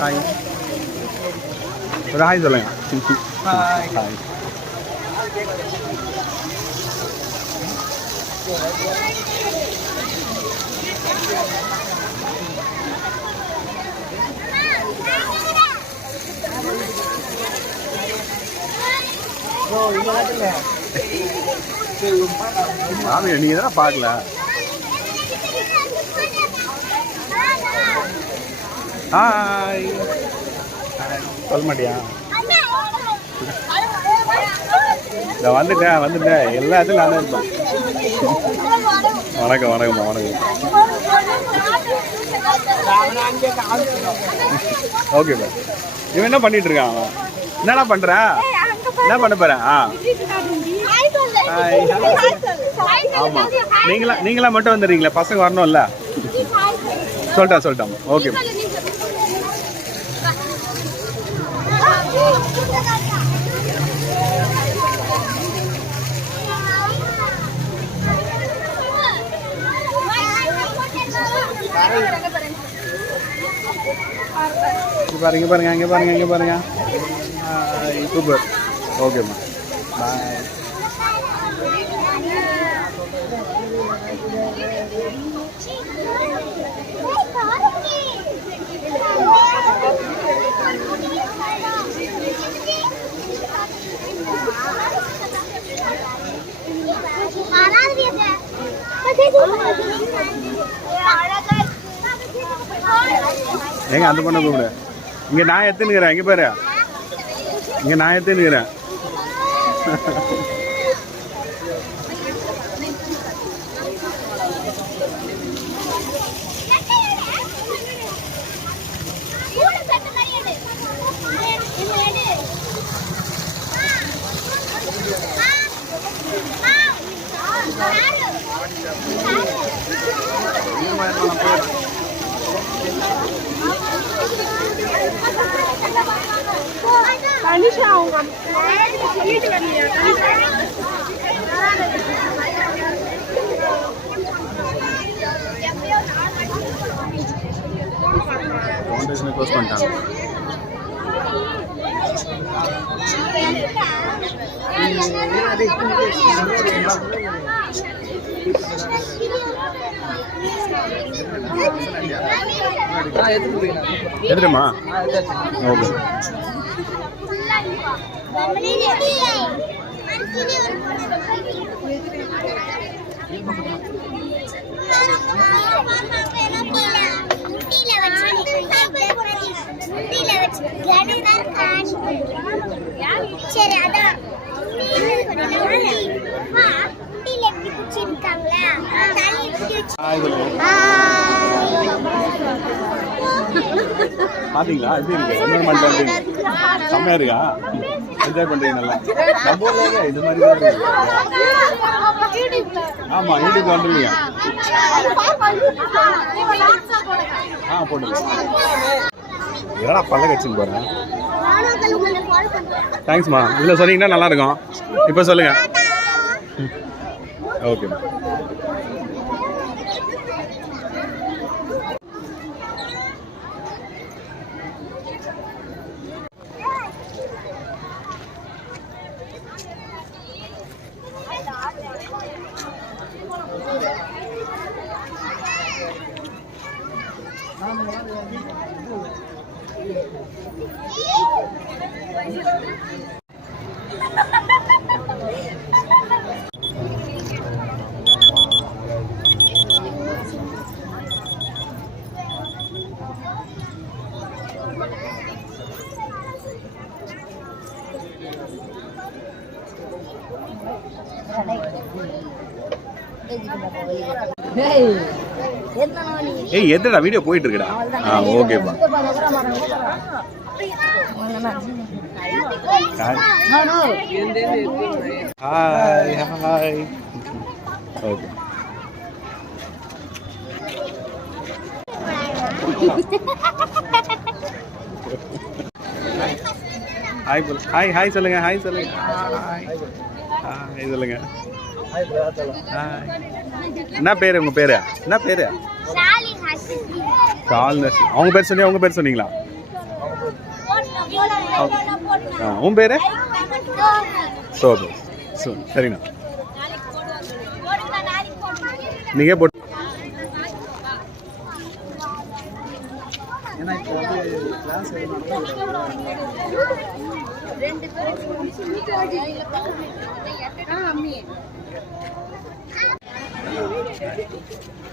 Hi. ஒரு hi சொல்லுங்க. Hi. சாமி நீங்க தானே பார்க்கல. ஹாய். சொல்ல மாட்டியா? வந்துட்டேன் எல்லா இடத்துலையும் நான் தான் இருப்பேன். வணக்கம் வணக்கம்மா வணக்கம். ஓகேப்பா. இவன் என்ன பண்ணிட்டு இருக்கான்? அவன் என்னடா பண்ற? என்ன பண்ண போற? ஆமா நீங்களா மட்டும் வந்துடுறீங்களா? பசங்க வரணும்ல. சொல்லிட்டாமா. ஓகே. இங்க பாருங்க. சூப்பர். ஓகேம்மா பாய். ஏங்க அந்த பொண்ணை கூப்பிடு. இங்க நான் எத்துனுக்கிறேன். இங்க பாரு, இங்க நான் எத்துனுக்கிறேன். கனிஷா அவங்க சொல்லிட்டு வரலையா? ஃபவுண்டேஷனை க்ளோஸ் பண்ணிட்டாங்க. எடுத்துமா? ஓகே. பாத்தீங்களா எப்படி இருக்கு? என்ஜாய்மெண்ட் எப்படி செம்மையா இருக்கா? என்ஜாய் பண்றீங்க நல்லா. நம்ம ஊர்ல இது மாதிரி தான் இருக்கு. ஆமா யூடியூப் வந்துருவீங்க. போட்டு என்னடா பல்ல கட்சின்னு போறேன். தேங்க்ஸ்மா. இதில் சொன்னீங்கன்னா நல்லா இருக்கும். இப்போ சொல்லுங்க. ஓகே. ஏய் எதுடா வீடியோ போயிட்டு இருக்குடா. ஓகேப்பா. Hi hi. ஓகே. ஹாய் போல். ஹாய் ஹாய் சொல்லுங்க. ஹாய் சொல்லுங்க. ஹாய் ஹாய் சொல்லுங்க. ஹாய். என்ன பேரு உங்க பேரு? என்ன பேரு? கால்நஸ். அவங்க பேர் சொன்னீங்க, உங்க பேர் சொன்னீங்களா? உன் பேரு? சோபு. சரிண்ணா. நீங்க போட்டு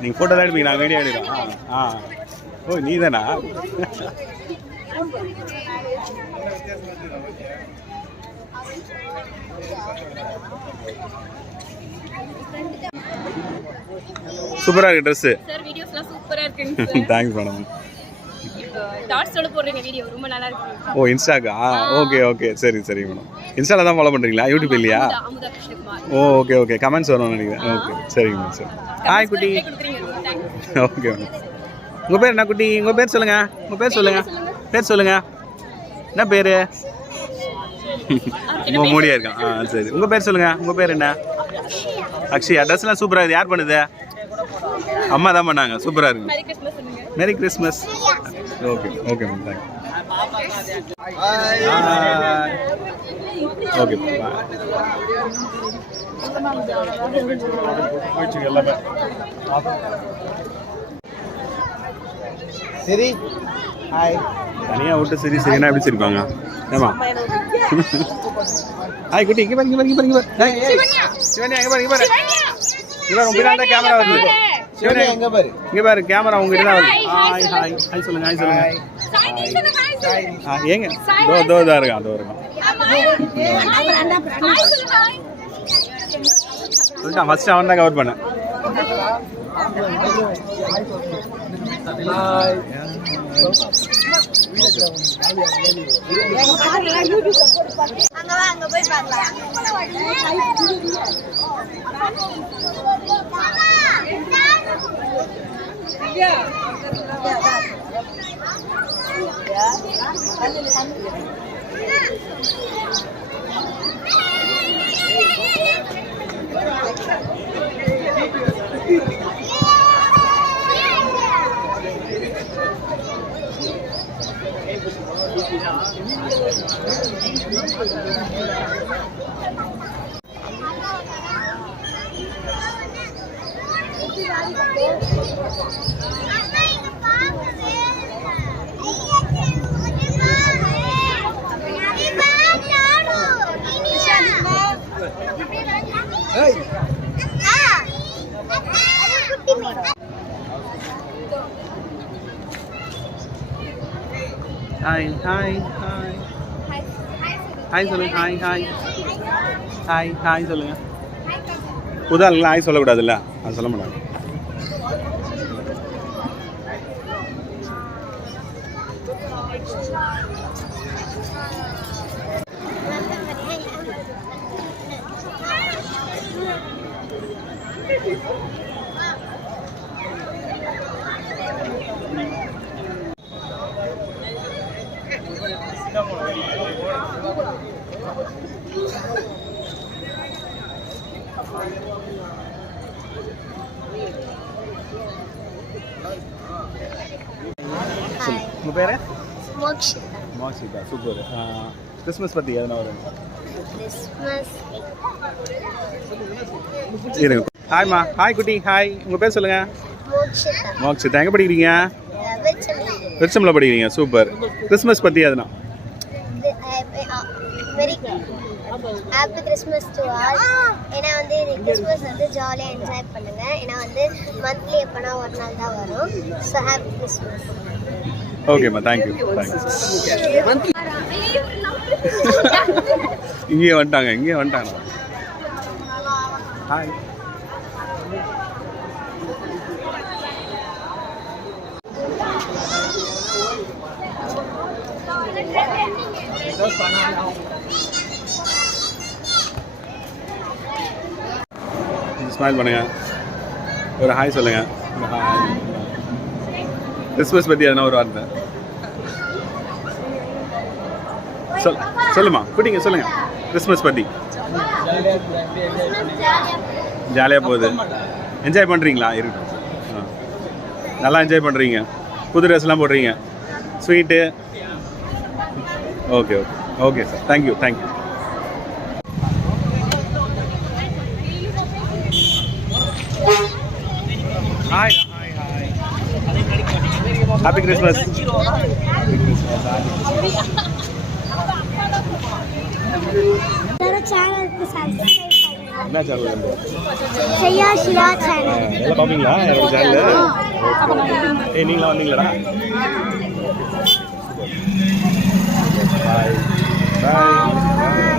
நீங்க போட்டோ தான் எடுப்பீங்க, நான் வீடியோ எடுக்கிறேன். ஓ நீ தானா? சூப்பரா இருக்கு ட்ரெஸ் சார். வீடியோஸ்லாம் சூப்பரா இருக்குங்க சார். Thanks madam. டாட்ஸோட போடுறீங்க வீடியோ ரொம்ப நல்லா இருக்கு. ஓ இன்ஸ்டாக்கா? ஓகே ஓகே சரி சரி மேடம். இன்ஸ்டால தான் ஃபாலோ பண்ணுறீங்களா? யூடியூப் இல்லையா? அமுதா கிருஷ்ணகுமார். ஓ ஓகே ஓகே. கமெண்ட்ஸ் வரணும்னு நினைக்கிறேன். ஓகே சரிங்க மேடம். சரி ஹாய் குட்டி. Okay madam. உங்கள் பேர் என்ன குட்டி? உங்கள் பேர் சொல்லுங்க. உங்கள் பேர் சொல்லுங்க. பேர் சொல்லுங்க. என்ன பேர்? மூடியா இருக்கான். சரி உங்கள் பேர் சொல்லுங்க. உங்கள் பேர் என்ன? அக்ஷயா. ட்ரெஸ்லாம் சூப்பராக இருக்குது. யார் பண்ணுது? அம்மா தான் பண்ணாங்க. சூப்பராக இருக்கு. Merry Christmas. Okay okay ma'am. Thank you. Okay எல்லாமே சரி. ஹாய். தனியாக விட்டு சரி சரினா எப்படி சரிப்பாங்க? ஏமா ஹாய் குட்டி. இங்கே பாரு இங்கே பாரு இங்கே பாரு இங்கே பாரு. சிவன்யா இங்கே பாரு இங்கே பாரு. இங்கே பாரு உங்க தான் கேமரா வருது. சிவன்யா எங்க பாரு. இங்கே பாரு கேமரா உங்ககிட்ட தான் வருது. ஹாய் ஹாய் ஹாய் சொல்லுங்க. ஹாய் சொல்லுங்க. ஏங்க தோ தான் இருக்கான். அதோ இருக்கான். சொல்லிட்டான் ஃபர்ஸ்ட் அவன் தான் கவர் பண்ணேன். அங்க போய் பார்க்கலாம். ஹாய் ஹாய் ஹாய் ஹாய் சொல்லுங்க. ஹாய் ஹாய் ஹாய் ஹாய் சொல்லுங்க. புது ஆளுங்களா ஹாய் சொல்லக்கூடாதுல்ல? அது சொல்ல மாட்டாங்க. உங்கள் பேர்? மோக்ஷிதா. மோக்ஷிதா. சூப்பர். கிறிஸ்மஸ் பற்றி எதனா வரும்? கிறிஸ்மஸ் இருங்க. ஹாய்மா. ஹாய் குட்டி. ஹாய். உங்கள் பேர் சொல்லுங்கள். மோக்ஷிதா. மோக்ஷிதா. எங்கே படிக்கிறீங்க? விருச்சமில் படிக்கிறீங்க. சூப்பர். கிறிஸ்மஸ் பற்றி எதனா? Very happy Christmas to all. ஏன்னா வந்து கிறிஸ்மஸ் வந்து ஜாலியாக என்ஜாய் பண்ணுங்க. ஏன்னா வந்து மந்த்லி எப்போனா ஒரு நாள் தான் வரும். So happy Christmas. ஓகேம்மா. தேங்க்யூ. இங்கே வந்துட்டாங்க. ஹாய். ஸ்மைல் பண்ணுங்க. ஒரு ஹாய் சொல்லுங்க. ஹாய். கிறிஸ்மஸ் பற்றி எதனா ஒரு வார்த்தை சொல்லுமா குட்டிங்க. சொல்லுங்க கிறிஸ்மஸ் பற்றி. ஜாலியாக போகுது. என்ஜாய் பண்ணுறீங்களா? இருக்கட்டும். நல்லா என்ஜாய் பண்ணுறீங்க, புது ட்ரெஸ்லாம் போடுறீங்க, sweet. Okay okay okay sir, thank you thank you. Hi hi hi, happy Christmas. என்ன சேனல்? செய்யா சிவா சேனல். எல்லாம் பார்ப்பீங்களா என்னோட சேனல்? ஏய் நீங்களா வந்தீங்களாடா? பாய் பாய்.